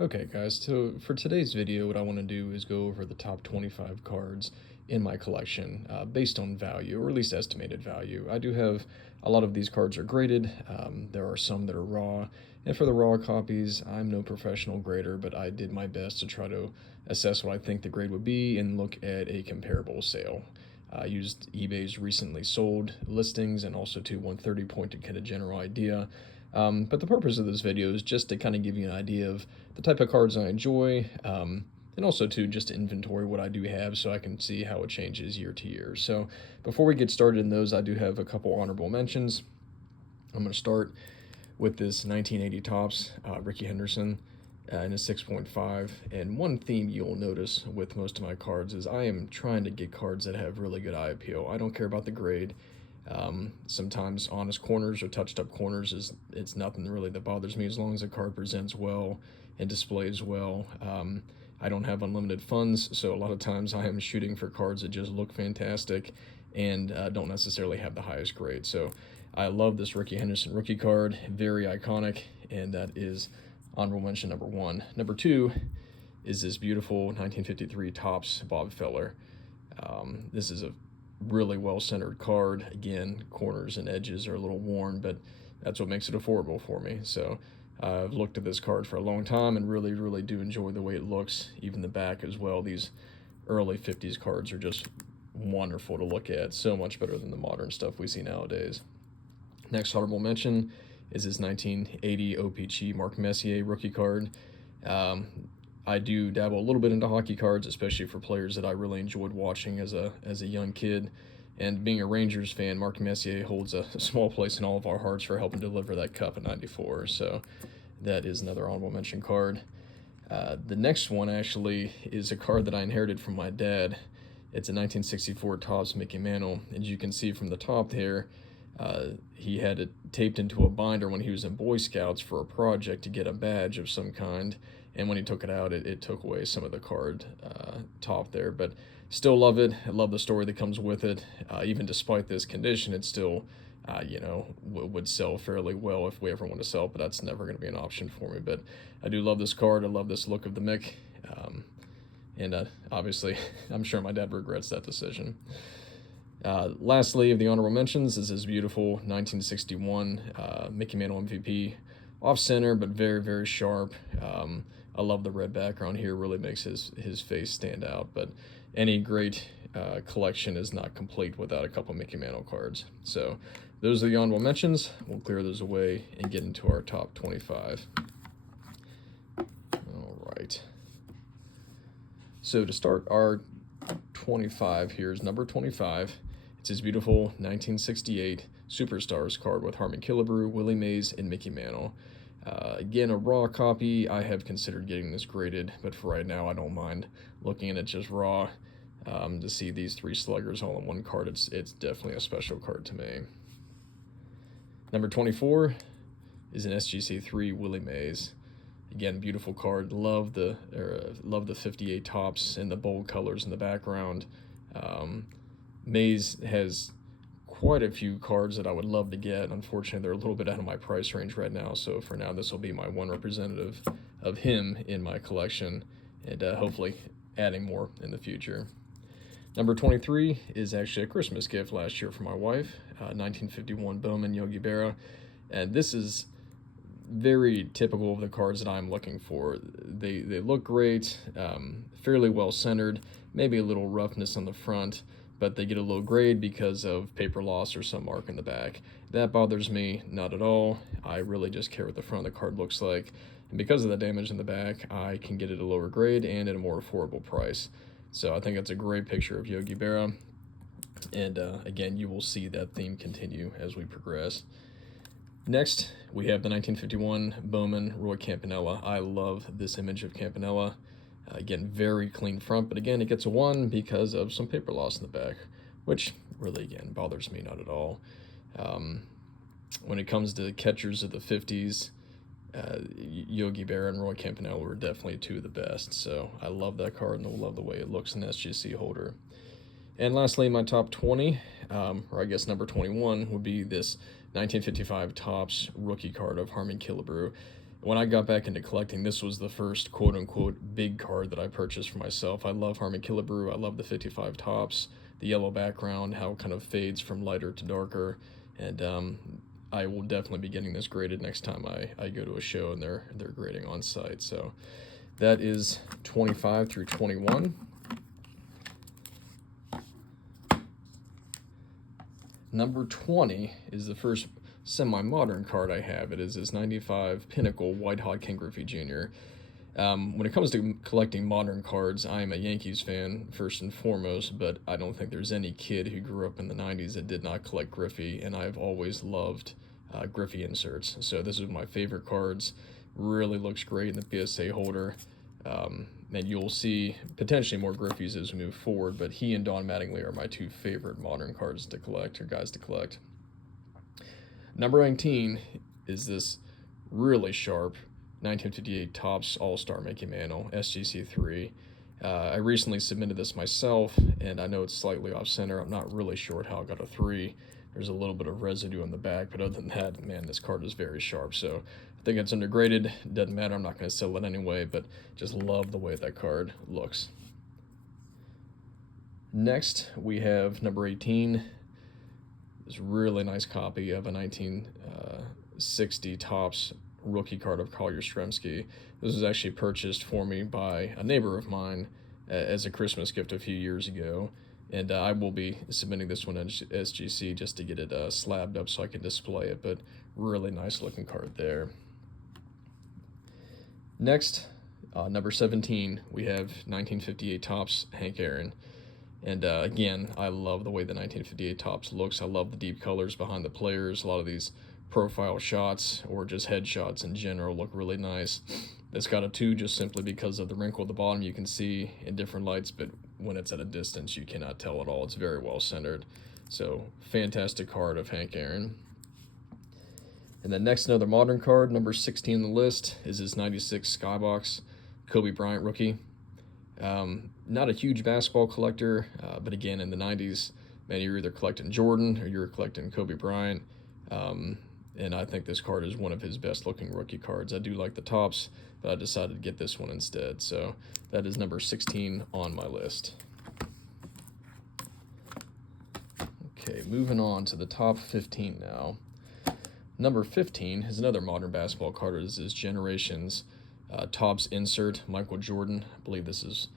Okay, guys, so for today's video, what I want to do is go over the top 25 cards in my collection based on value, or at least estimated value. I do have a lot of these cards are graded. There are some that are raw, and for the raw copies, I'm no professional grader, but I did my best to try to assess what I think the grade would be and look at a comparable sale. I used eBay's recently sold listings and also to 130 point to get a general idea. But the purpose of this video is just to kind of give you an idea of the type of cards I enjoy, and also to just inventory what I do have so I can see how it changes year to year. So before we get started in those, I do have a couple honorable mentions. I'm going to start with this 1980 Topps Rickey Henderson in a 6.5. And one theme you'll notice with most of my cards is I am trying to get cards that have really good eye appeal. I don't care about the grade. Sometimes honest corners or touched up corners it's nothing really that bothers me as long as the card presents well and displays well. I don't have unlimited funds, so a lot of times I am shooting for cards that just look fantastic and don't necessarily have the highest grade. So I love this Rickey Henderson rookie card, very iconic, and that is honorable mention number one. Number two is this beautiful 1953 Topps Bob Feller. This is a really well-centered card. Again, corners and edges are a little worn, but that's what makes it affordable for me. So I've looked at this card for a long time and really do enjoy the way it looks, even the back as well. These early 50s cards are just wonderful to look at, so much better than the modern stuff we see nowadays. Next honorable mention is his 1980 OPC Mark Messier rookie card. I do dabble a little bit into hockey cards, especially for players that I really enjoyed watching as a young kid. And being a Rangers fan, Mark Messier holds a small place in all of our hearts for helping deliver that cup in '94. So that is another honorable mention card. The next one actually is a card that I inherited from my dad. It's a 1964 Topps Mickey Mantle. As you can see from the top there, he had it taped into a binder when he was in Boy Scouts for a project to get a badge of some kind. And when he took it out, it took away some of the card top there. But still love it. I love the story that comes with it. Even despite this condition, it still, would sell fairly well if we ever want to sell it, but that's never going to be an option for me. But I do love this card. I love this look of the Mick. And obviously, I'm sure my dad regrets that decision. Lastly, of the honorable mentions is this beautiful 1961 Mickey Mantle MVP. Off-center, but very sharp. I love the red background here. Really makes his face stand out. But any great collection is not complete without a couple Mickey Mantle cards. So those are the honorable mentions. We'll clear those away and get into our top 25. All right. So to start our 25, here's number 25. It's his beautiful 1968 Superstars card with Harmon Killebrew, Willie Mays, and Mickey Mantle. Again, a raw copy. I have considered getting this graded, but for right now, I don't mind looking at it just raw. To see these three sluggers all in one card, it's definitely a special card to me. Number 24 is an SGC3 Willie Mays. Again, beautiful card. Love the 58 Topps and the bold colors in the background. Mays has quite a few cards that I would love to get. Unfortunately, they're a little bit out of my price range right now, so for now this will be my one representative of him in my collection, and hopefully adding more in the future. Number 23 is actually a Christmas gift last year for my wife, 1951 Bowman Yogi Berra, and this is very typical of the cards that I'm looking for. They look great, fairly well centered, maybe a little roughness on the front, but they get a low grade because of paper loss or some mark in the back. That bothers me not at all. I really just care what the front of the card looks like. And because of the damage in the back, I can get it at a lower grade and at a more affordable price. So I think that's a great picture of Yogi Berra. And again, you will see that theme continue as we progress. Next, we have the 1951 Bowman Roy Campanella. I love this image of Campanella. Again, very clean front, but again, it gets a 1 because of some paper loss in the back, which really, again, bothers me not at all. When it comes to catchers of the 50s, Yogi Berra and Roy Campanella were definitely two of the best, so I love that card and I love the way it looks in the SGC holder. And lastly, my top 20, or I guess number 21, would be this 1955 Topps rookie card of Harmon Killebrew. when I got back into collecting, this was the first quote-unquote big card that I purchased for myself. I love Harmon Killebrew. I love the 55 tops, the yellow background, how it kind of fades from lighter to darker, and I will definitely be getting this graded next time I go to a show and they're grading on site. So that is 25 through 21. Number 20 is the first semi-modern card I have. It is this 95 Pinnacle White Hot Ken Griffey Jr. When it comes to collecting modern cards, I am a Yankees fan first and foremost, but I don't think there's any kid who grew up in the 90s that did not collect Griffey, and I've always loved Griffey inserts. So this is my favorite cards. Really looks great in the PSA holder. And you'll see potentially more Griffeys as we move forward, but he and Don Mattingly are my two favorite modern cards to collect, or guys to collect. Number 19 is this really sharp 1958 Topps All-Star Mickey Mantle, SGC3. I recently submitted this myself, and I know it's slightly off-center. I'm not really sure how I got a 3. There's a little bit of residue on the back, but other than that, man, this card is very sharp. So I think it's undergraded. Doesn't matter. I'm not going to sell it anyway, but just love the way that card looks. Next, we have number 18. This really nice copy of a 1960 Topps rookie card of Carl Yastrzemski. This was actually purchased for me by a neighbor of mine as a Christmas gift a few years ago. And I will be submitting this one as SGC just to get it slabbed up so I can display it, but really nice looking card there. Next, number 17, we have 1958 Topps Hank Aaron. And again, I love the way the 1958 Topps looks. I love the deep colors behind the players. A lot of these profile shots or just headshots in general look really nice. It's got a 2 just simply because of the wrinkle at the bottom you can see in different lights, but when it's at a distance you cannot tell at all. It's very well centered. So fantastic card of Hank Aaron. And then next, another modern card, number 16 on the list, is this 96 Skybox Kobe Bryant rookie. Not a huge basketball collector, but again, in the 90s, man, you're either collecting Jordan or you're collecting Kobe Bryant. And I think this card is one of his best looking rookie cards. I do like the tops, but I decided to get this one instead. So that is number 16 on my list. Okay, moving on to the top 15 now. Number 15 is another modern basketball card. This is Generations Topps Insert Michael Jordan. I believe this is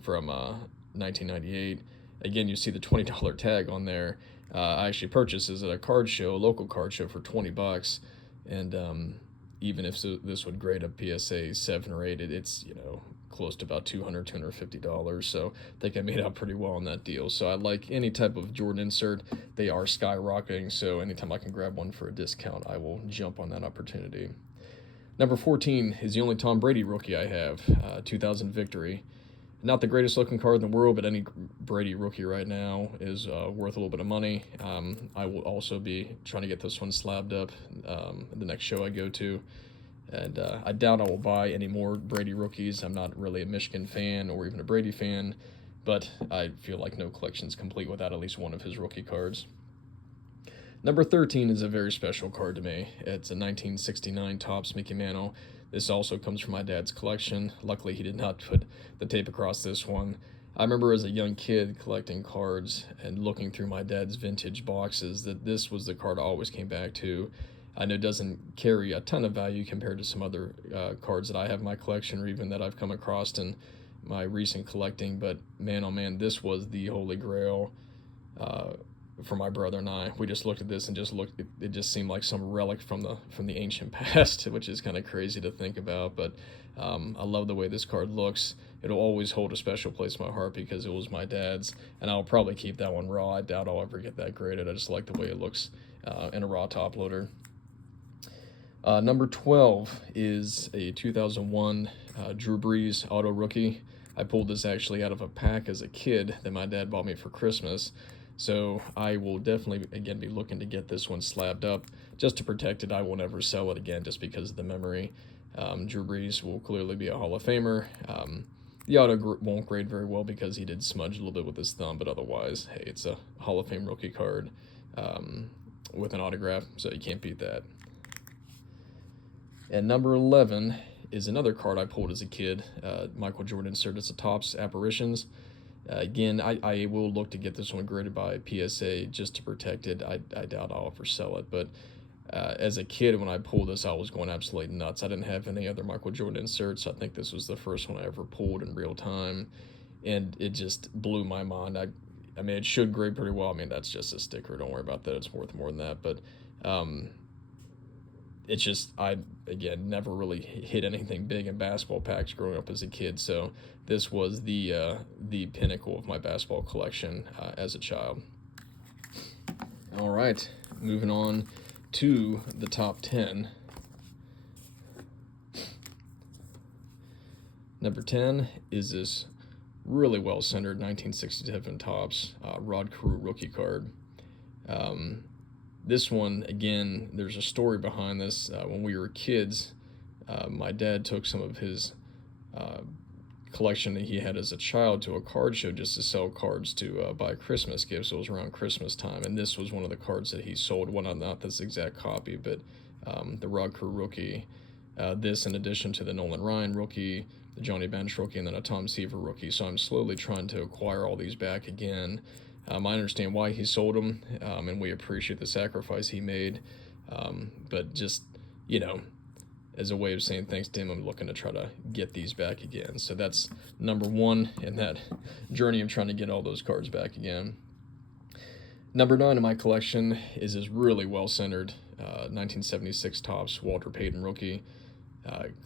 from 1998. Again, you see the $20 tag on there. I actually purchased this at a card show, a local card show, for $20, and even if this would grade a PSA 7 or 8, it's close to about $200, $250. So I think I made out pretty well on that deal. So I like any type of Jordan insert. They are skyrocketing, so anytime I can grab one for a discount, I will jump on that opportunity. Number 14 is the only Tom Brady rookie I have, 2000 Victory. Not the greatest looking card in the world, but any Brady rookie right now is worth a little bit of money. I will also be trying to get this one slabbed up the next show I go to. And I doubt I will buy any more Brady rookies. I'm not really a Michigan fan or even a Brady fan, but I feel like no collection is complete without at least one of his rookie cards. Number 13 is a very special card to me. It's a 1969 Topps Mickey Mantle. This also comes from my dad's collection. Luckily, he did not put the tape across this one. I remember as a young kid collecting cards and looking through my dad's vintage boxes that this was the card I always came back to. I know it doesn't carry a ton of value compared to some other cards that I have in my collection or even that I've come across in my recent collecting, but man, oh man, this was the holy grail for my brother and I. We just looked at this and it just seemed like some relic from the ancient past, which is kind of crazy to think about, but I love the way this card looks. It'll always hold a special place in my heart because it was my dad's, and I'll probably keep that one raw. I doubt I'll ever get that graded. I just like the way it looks in a raw top loader. Number 12 is a 2001 Drew Brees auto rookie. I pulled this actually out of a pack as a kid that my dad bought me for Christmas. So I will definitely, again, be looking to get this one slabbed up just to protect it. I will never sell it again just because of the memory. Drew Brees will clearly be a Hall of Famer. The auto won't grade very well because he did smudge a little bit with his thumb, but otherwise, hey, it's a Hall of Fame rookie card with an autograph, so you can't beat that. And number 11 is another card I pulled as a kid, Michael Jordan insert. It's a Topps Apparitions. Again, I will look to get this one graded by PSA just to protect it. I doubt I'll ever sell it, but as a kid, when I pulled this, I was going absolutely nuts. I didn't have any other Michael Jordan inserts. I think this was the first one I ever pulled in real time, and it just blew my mind. I mean, it should grade pretty well. I mean, that's just a sticker. Don't worry about that. It's worth more than that. But it's just, I, again, never really hit anything big in basketball packs growing up as a kid. So this was the pinnacle of my basketball collection as a child. All right, moving on to the top 10. Number 10 is this really well-centered 1967 Topps Rod Carew rookie card. This one, again, there's a story behind this. When we were kids, my dad took some of his collection that he had as a child to a card show just to sell cards to buy Christmas gifts. It was around Christmas time, and this was one of the cards that he sold. Well, not this exact copy, but the Rod Carew rookie. This in addition to the Nolan Ryan rookie, the Johnny Bench rookie, and then a Tom Seaver rookie. So I'm slowly trying to acquire all these back again. I understand why he sold them, and we appreciate the sacrifice he made. But just, you know, as a way of saying thanks to him, I'm looking to try to get these back again. So that's number 1 in that journey of trying to get all those cards back again. Number 9 in my collection is this really well-centered 1976 Topps Walter Payton rookie.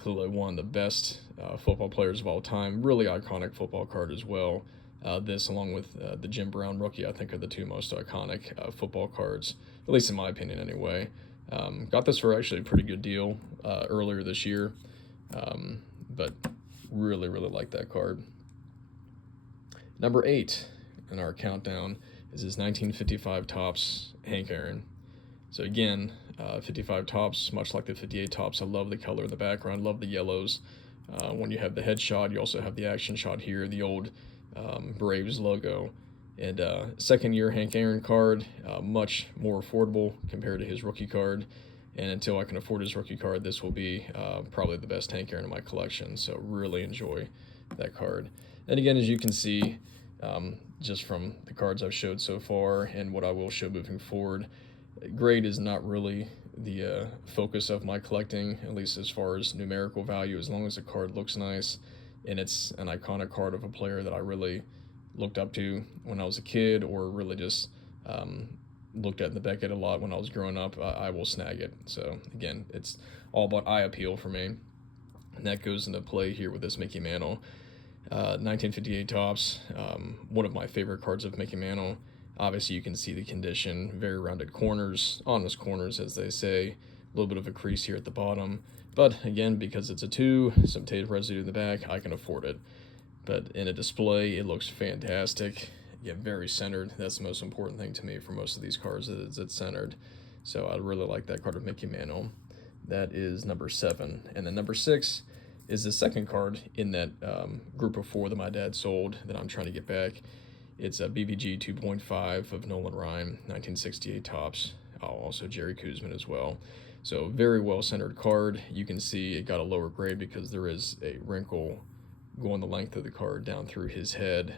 Clearly one of the best football players of all time. Really iconic football card as well. This, along with the Jim Brown rookie, I think are the two most iconic football cards, at least in my opinion anyway. Got this for actually a pretty good deal earlier this year, but really like that card. Number 8 in our countdown is this 1955 Topps Hank Aaron. So again, 55 Topps, much like the 58 Topps, I love the color in the background, love the yellows. When you have the headshot, you also have the action shot here, the old Braves logo. And second year Hank Aaron card, much more affordable compared to his rookie card. And until I can afford his rookie card, this will be probably the best Hank Aaron in my collection. So really enjoy that card. And again, as you can see, just from the cards I've showed so far and what I will show moving forward, grade is not really the focus of my collecting, at least as far as numerical value, as long as the card looks nice and it's an iconic card of a player that I really looked up to when I was a kid, or really just looked at in the Beckett a lot when I was growing up, I will snag it. So again, it's all about eye appeal for me, and that goes into play here with this Mickey Mantle 1958 Topps. One of my favorite cards of Mickey Mantle. Obviously you can see the condition, very rounded corners, honest corners as they say, a little bit of a crease here at the bottom, but again, because it's a 2, some tape residue in the back, I can afford it. But in a display, it looks fantastic. Again, very centered. That's the most important thing to me for most of these cards, is it's centered. So I really like that card of Mickey Mantle. That is number 7. And then number 6 is the second card in that group of 4 that my dad sold that I'm trying to get back. It's a BVG 2.5 of Nolan Ryan, 1968 Topps. Also Jerry Koosman as well. So very well-centered card. You can see it got a lower grade because there is a wrinkle going the length of the card down through his head.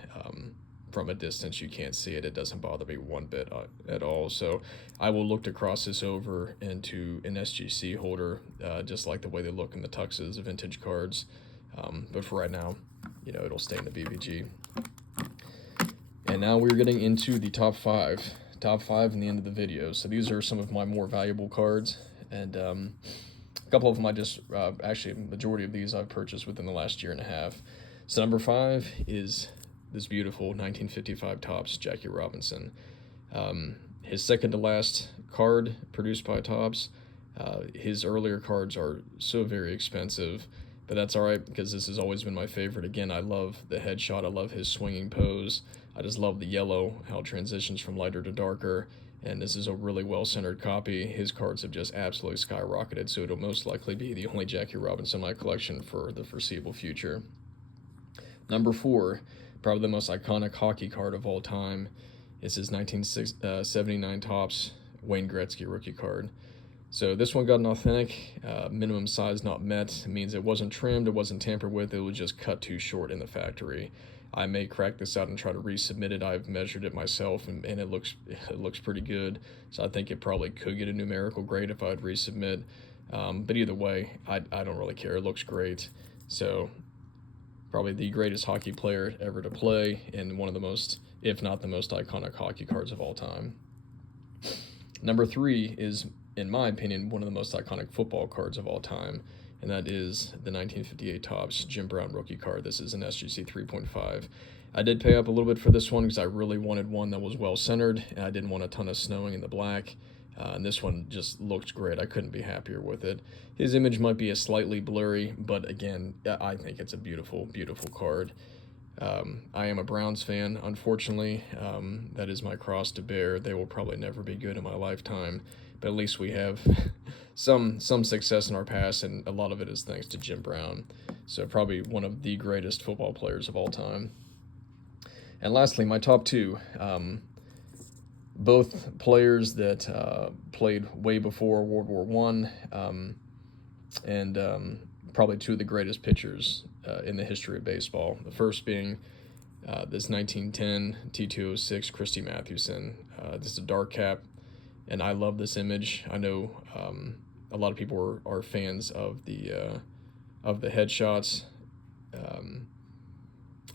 From a distance, you can't see it. It doesn't bother me one bit at all. So I will look to cross this over into an SGC holder, just like the way they look in the tuxes of vintage cards. But for right now, you know, it'll stay in the BVG. And now we're getting into the top 5 in the end of the video. So these are some of my more valuable cards, and a couple of them I just, actually, majority of these I've purchased within the last year and a half. So number 5 is this beautiful 1955 Topps Jackie Robinson. His second to last card produced by Topps. His earlier cards are so very expensive, but that's all right because this has always been my favorite. Again, I love the headshot. I love his swinging pose. I just love the yellow, how it transitions from lighter to darker. And this is a really well-centered copy. His cards have just absolutely skyrocketed, so it'll most likely be the only Jackie Robinson in my collection for the foreseeable future. Number 4, probably the most iconic hockey card of all time, is his 1979 Topps Wayne Gretzky rookie card. So this one got an authentic, minimum size not met. It means it wasn't trimmed, it wasn't tampered with, it was just cut too short in the factory. I may crack this out and try to resubmit it. I've measured it myself, and it looks pretty good. So I think it probably could get a numerical grade if I'd resubmit. But either way, I don't really care. It looks great. So probably the greatest hockey player ever to play, and one of the most, if not the most iconic hockey cards of all time. Number 3 is, in my opinion, one of the most iconic football cards of all time, and that is the 1958 Topps Jim Brown rookie card. This is an SGC 3.5. I did pay up a little bit for this one because I really wanted one that was well centered, and I didn't want a ton of snowing in the black. And this one just looked great. I couldn't be happier with it. His image might be a slightly blurry, but again, I think it's a beautiful, beautiful card. I am a Browns fan, unfortunately. That is my cross to bear. They will probably never be good in my lifetime, but at least we have some success in our past, and a lot of it is thanks to Jim Brown. So probably one of the greatest football players of all time. And lastly, my top 2. Both players that played way before World War I, and probably 2 of the greatest pitchers in the history of baseball. The first being this 1910 T206 Christy Mathewson. This is a dark cap, and I love this image. I know a lot of people are fans of the headshots,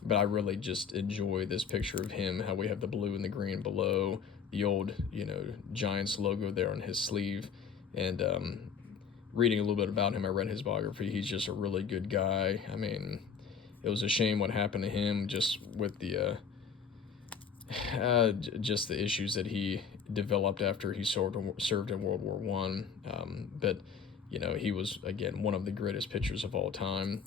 but I really just enjoy this picture of him, how we have the blue and the green below, the old, Giants logo there on his sleeve, and reading a little bit about him, I read his biography. He's just a really good guy. I mean, it was a shame what happened to him, just with the just the issues that he developed after he served in World War I. But he was, again, one of the greatest pitchers of all time.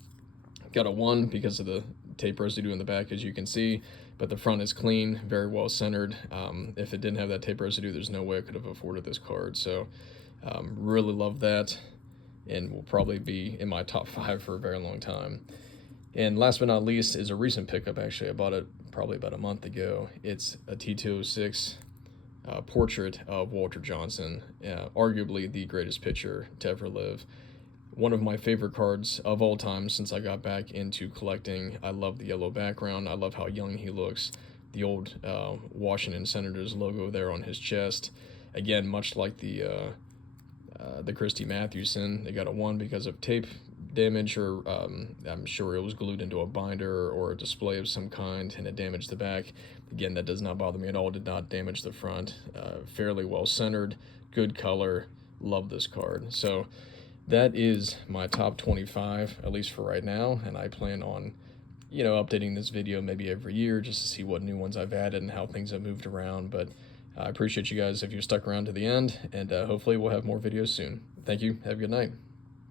Got a 1 because of the tape residue in the back, as you can see, but the front is clean, very well centered. If it didn't have that tape residue, there's no way I could have afforded this card. So really love that, and will probably be in my top 5 for a very long time. And last but not least is a recent pickup. Actually, I bought it probably about a month ago. It's a T206 portrait of Walter Johnson, arguably the greatest pitcher to ever live. One of my favorite cards of all time since I got back into collecting. I love the yellow background. I love how young he looks. The old Washington Senators logo there on his chest. Again, much like the Christy Mathewson, they got a 1 because of tape damage, or I'm sure it was glued into a binder or a display of some kind, and it damaged the back. Again, that does not bother me at all. Did not damage the front. Fairly well centered, good color. Love this card. So that is my top 25, at least for right now, and I plan on, updating this video maybe every year just to see what new ones I've added and how things have moved around. But I appreciate you guys if you stuck around to the end, and hopefully we'll have more videos soon. Thank you. Have a good night.